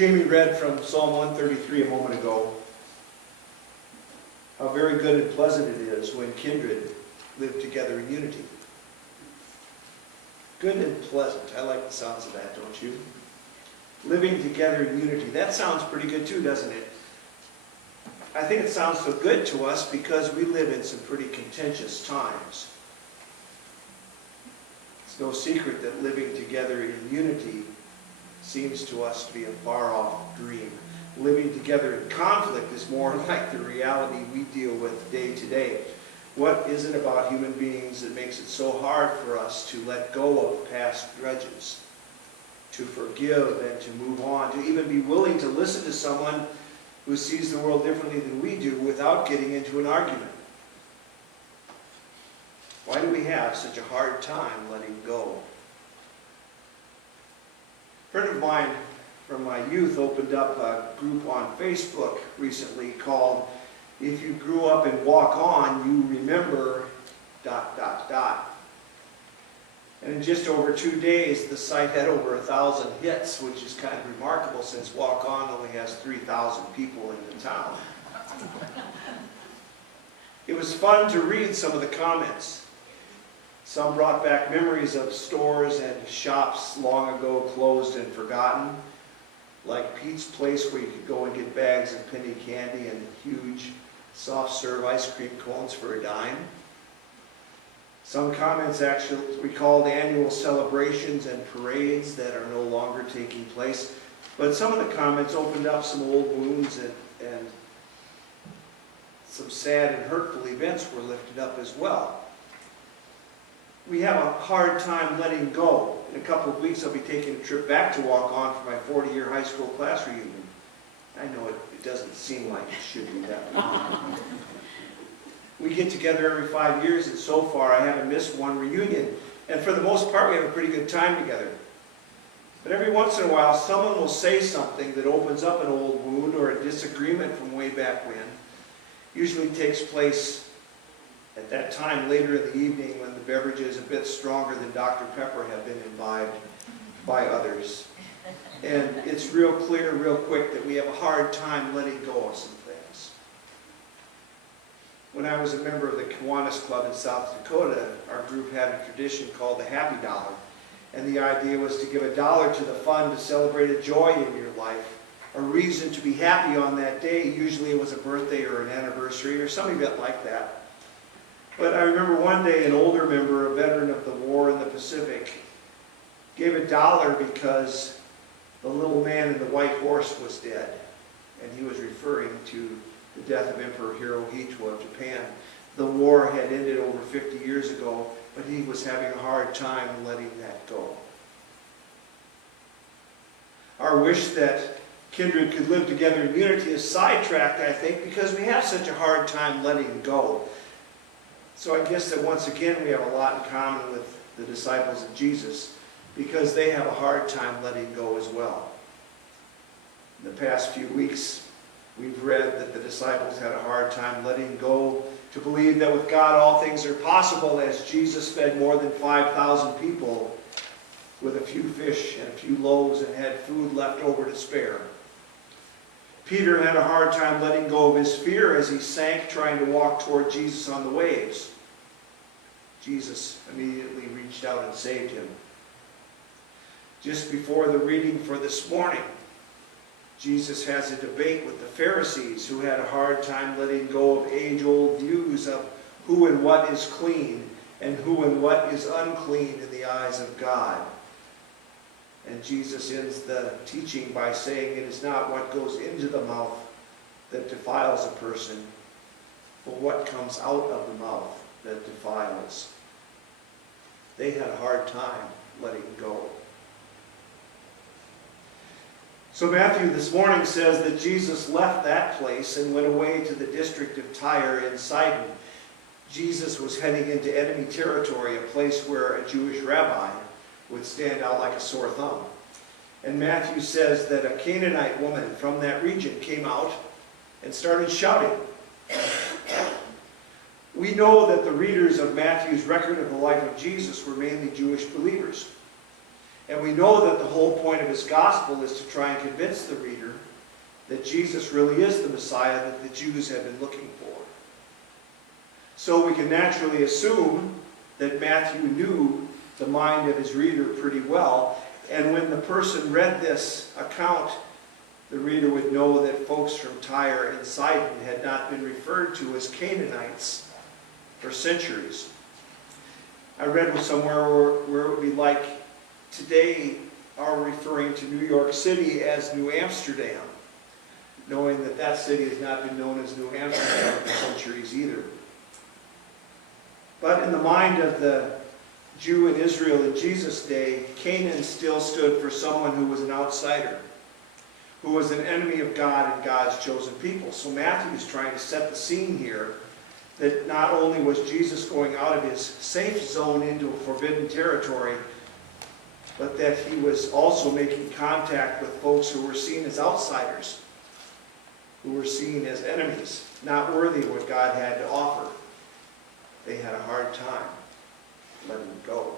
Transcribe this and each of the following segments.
Jamie read from Psalm 133 a moment ago how very good and pleasant it is when kindred live together in unity. Good and pleasant. I like the sounds of that, don't you? Living together in unity. That sounds pretty good too, doesn't it? I think it sounds so good to us because we live in some pretty contentious times. It's no secret that living together in unity seems to us to be a far-off dream. Living together in conflict is more like the reality we deal with day to day. What is it about human beings that makes it so hard for us to let go of past grudges, to forgive and to move on, to even be willing to listen to someone who sees the world differently than we do without getting into an argument? Why do we have such a hard time letting go? A friend of mine from my youth opened up a group on Facebook recently called "If You Grew Up and Walk On, You Remember ... And in just over 2 days, the site had over 1,000 hits, which is kind of remarkable since Walk On only has 3,000 people in the town. It was fun to read some of the comments. Some brought back memories of stores and shops long ago closed and forgotten, like Pete's Place, where you could go and get bags of penny candy and huge soft-serve ice cream cones for a dime. Some comments actually recalled annual celebrations and parades that are no longer taking place. But some of the comments opened up some old wounds and some sad and hurtful events were lifted up as well. We have a hard time letting go. In a couple of weeks, I'll be taking a trip back to Walk On for my 40-year high school class reunion. I know it doesn't seem like it should be that way. We get together every 5 years, and so far I haven't missed one reunion. And for the most part, we have a pretty good time together. But every once in a while, someone will say something that opens up an old wound or a disagreement from way back when. Usually takes place at that time later in the evening when the beverage is a bit stronger than Dr. Pepper have been imbibed by others. And it's real clear, real quick, that we have a hard time letting go of some things. When I was a member of the Kiwanis Club in South Dakota, our group had a tradition called the Happy Dollar. And the idea was to give $1 to the fund to celebrate a joy in your life, a reason to be happy on that day. Usually it was a birthday or an anniversary or some event like that. But I remember one day an older member, a veteran of the war in the Pacific, gave $1 because the little man in the white horse was dead. And he was referring to the death of Emperor Hirohito of Japan. The war had ended over 50 years ago, but he was having a hard time letting that go. Our wish that kindred could live together in unity is sidetracked, I think, because we have such a hard time letting go. So I guess that once again we have a lot in common with the disciples of Jesus, because they have a hard time letting go as well. In the past few weeks, we've read that the disciples had a hard time letting go to believe that with God all things are possible, as Jesus fed more than 5,000 people with a few fish and a few loaves and had food left over to spare. Peter had a hard time letting go of his fear as he sank trying to walk toward Jesus on the waves. Jesus immediately reached out and saved him. Just before the reading for this morning, Jesus has a debate with the Pharisees who had a hard time letting go of age-old views of who and what is clean and who and what is unclean in the eyes of God. And Jesus ends the teaching by saying it is not what goes into the mouth that defiles a person, but what comes out of the mouth that defiles. They had a hard time letting go. So Matthew this morning says that Jesus left that place and went away to the district of Tyre and Sidon. Jesus was heading into enemy territory, a place where a Jewish rabbi would stand out like a sore thumb. And Matthew says that a Canaanite woman from that region came out and started shouting. We know that the readers of Matthew's record of the life of Jesus were mainly Jewish believers. And we know that the whole point of his gospel is to try and convince the reader that Jesus really is the Messiah that the Jews have been looking for. So we can naturally assume that Matthew knew the mind of his reader pretty well. And when the person read this account, the reader would know that folks from Tyre and Sidon had not been referred to as Canaanites for centuries. I read somewhere where it would be like today are referring to New York City as New Amsterdam, knowing that that city has not been known as New Amsterdam for centuries either. But in the mind of the Jew in Israel in Jesus' day, Canaan still stood for someone who was an outsider, who was an enemy of God and God's chosen people. So Matthew is trying to set the scene here that not only was Jesus going out of his safe zone into a forbidden territory, but that he was also making contact with folks who were seen as outsiders, who were seen as enemies, not worthy of what God had to offer. They had a hard time letting him go.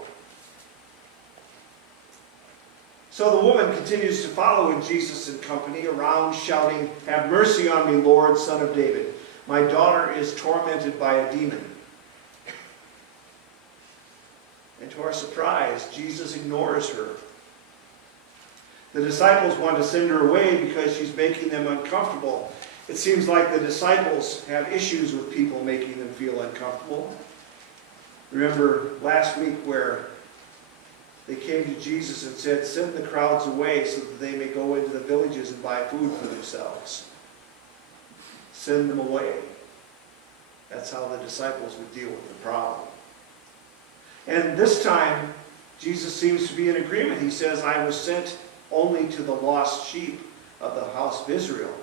So the woman continues to follow in Jesus and company around, shouting, "Have mercy on me, Lord, Son of David. My daughter is tormented by a demon." And to our surprise, Jesus ignores her. The disciples want to send her away because she's making them uncomfortable. It seems like the disciples have issues with people making them feel uncomfortable. Remember last week where they came to Jesus and said, "Send the crowds away so that they may go into the villages and buy food for themselves." Send them away. That's how the disciples would deal with the problem. And this time, Jesus seems to be in agreement. He says, "I was sent only to the lost sheep of the house of Israel."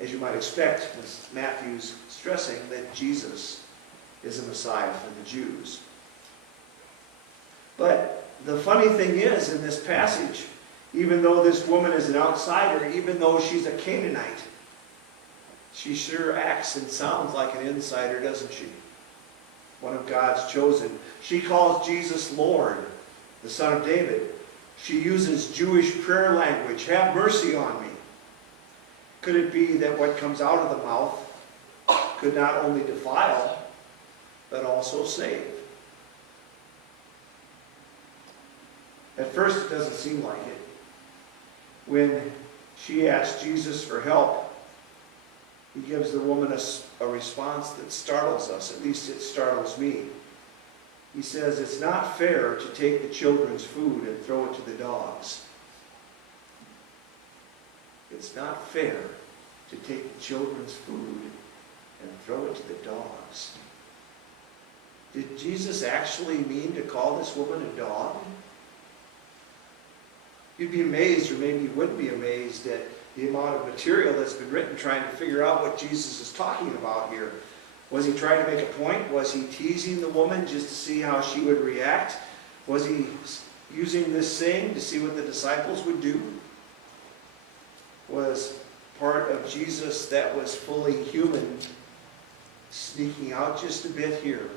As you might expect, Matthew's stressing that Jesus is a Messiah for the Jews. But the funny thing is, in this passage, even though this woman is an outsider, even though she's a Canaanite, she sure acts and sounds like an insider, doesn't she? One of God's chosen. She calls Jesus Lord, the Son of David. She uses Jewish prayer language, "Have mercy on me." Could it be that what comes out of the mouth could not only defile, but also save? At first, it doesn't seem like it. When she asks Jesus for help, he gives the woman a response that startles us. At least it startles me. He says, "It's not fair to take the children's food and throw it to the dogs." It's not fair to take the children's food and throw it to the dogs. Did Jesus actually mean to call this woman a dog? You'd be amazed, or maybe you wouldn't be amazed, at the amount of material that's been written trying to figure out what Jesus is talking about here. Was he trying to make a point? Was he teasing the woman just to see how she would react? Was he using this saying to see what the disciples would do? Was part of Jesus that was fully human sneaking out just a bit here?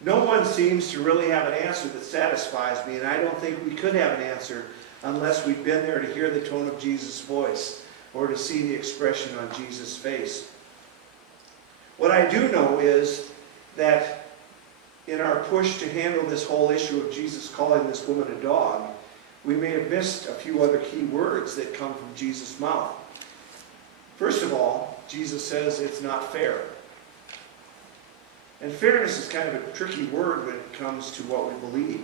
No one seems to really have an answer that satisfies me, and I don't think we could have an answer unless we'd been there to hear the tone of Jesus' voice or to see the expression on Jesus' face. What I do know is that in our push to handle this whole issue of Jesus calling this woman a dog, we may have missed a few other key words that come from Jesus' mouth. First of all, Jesus says it's not fair. And fairness is kind of a tricky word when it comes to what we believe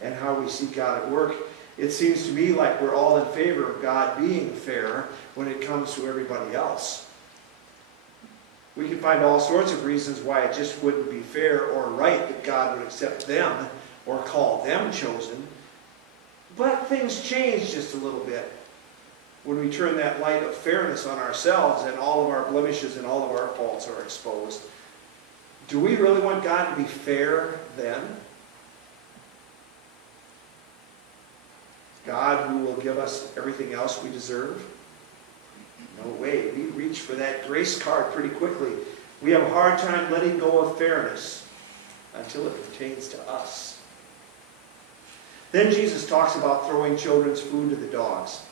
and how we see God at work. It seems to me like we're all in favor of God being fair when it comes to everybody else. We can find all sorts of reasons why it just wouldn't be fair or right that God would accept them or call them chosen. But things change just a little bit when we turn that light of fairness on ourselves and all of our blemishes and all of our faults are exposed. Do we really want God to be fair then? God who will give us everything else we deserve? No way. We reach for that grace card pretty quickly. We have a hard time letting go of fairness until it pertains to us. Then Jesus talks about throwing children's food to the dogs.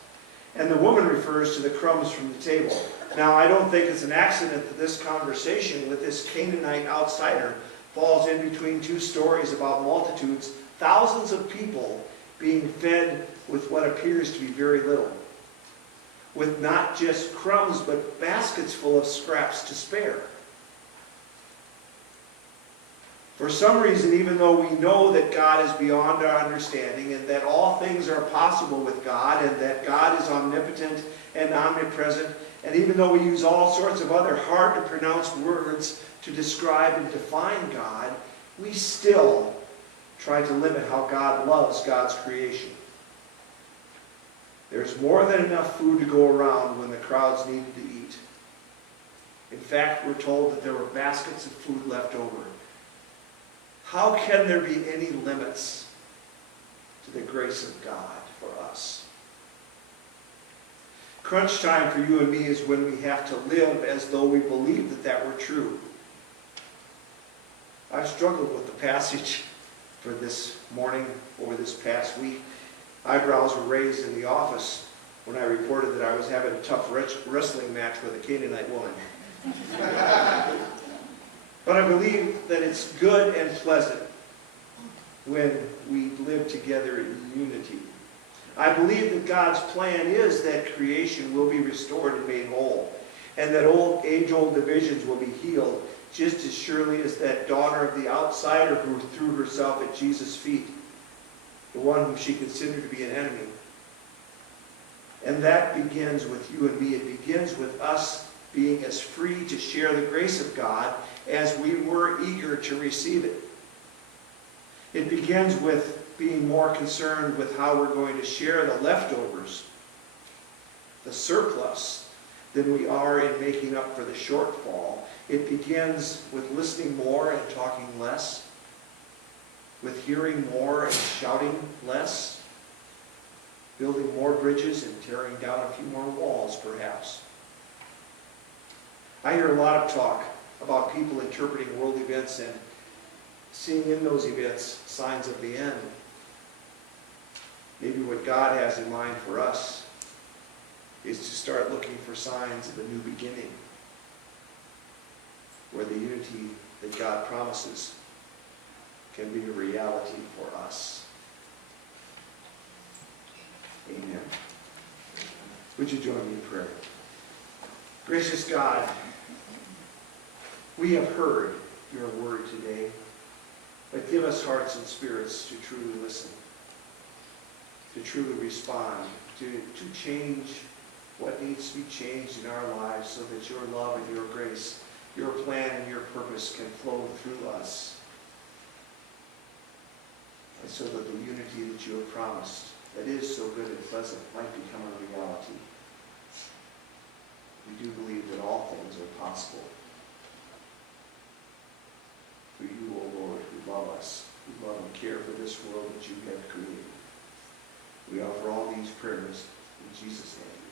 And the woman refers to the crumbs from the table. Now, I don't think it's an accident that this conversation with this Canaanite outsider falls in between two stories about multitudes, thousands of people being fed with what appears to be very little, with not just crumbs, but baskets full of scraps to spare. For some reason, even though we know that God is beyond our understanding and that all things are possible with God and that God is omnipotent and omnipresent, and even though we use all sorts of other hard-to-pronounce words to describe and define God, we still try to limit how God loves God's creation. There's more than enough food to go around when the crowds needed to eat. In fact, we're told that there were baskets of food left over. How can there be any limits to the grace of God for us? Crunch time for you and me is when we have to live as though we believe that that were true. I've struggled with the passage for this morning over this past week. Eyebrows were raised in the office when I reported that I was having a tough wrestling match with a Canaanite woman. But I believe that it's good and pleasant when we live together in unity. I believe that God's plan is that creation will be restored and made whole, and that age-old divisions will be healed, just as surely as that daughter of the outsider who threw herself at Jesus' feet, the one whom she considered to be an enemy. And that begins with you and me. It begins with us being as free to share the grace of God as we were eager to receive it. It begins with being more concerned with how we're going to share the leftovers, the surplus, than we are in making up for the shortfall. It begins with listening more and talking less, with hearing more and shouting less, building more bridges and tearing down a few more walls, perhaps. I hear a lot of talk about people interpreting world events and seeing in those events signs of the end. Maybe what God has in mind for us is to start looking for signs of a new beginning, where the unity that God promises can be a reality for us. Amen. Would you join me in prayer? Gracious God, we have heard your word today, but give us hearts and spirits to truly listen, to truly respond, to change what needs to be changed in our lives so that your love and your grace, your plan and your purpose can flow through us, and so that the unity that you have promised, that is so good and pleasant, might become a reality. We do believe that all things are possible for you, O Lord, who love us, who love and care for this world that you have created. We offer all these prayers in Jesus' name.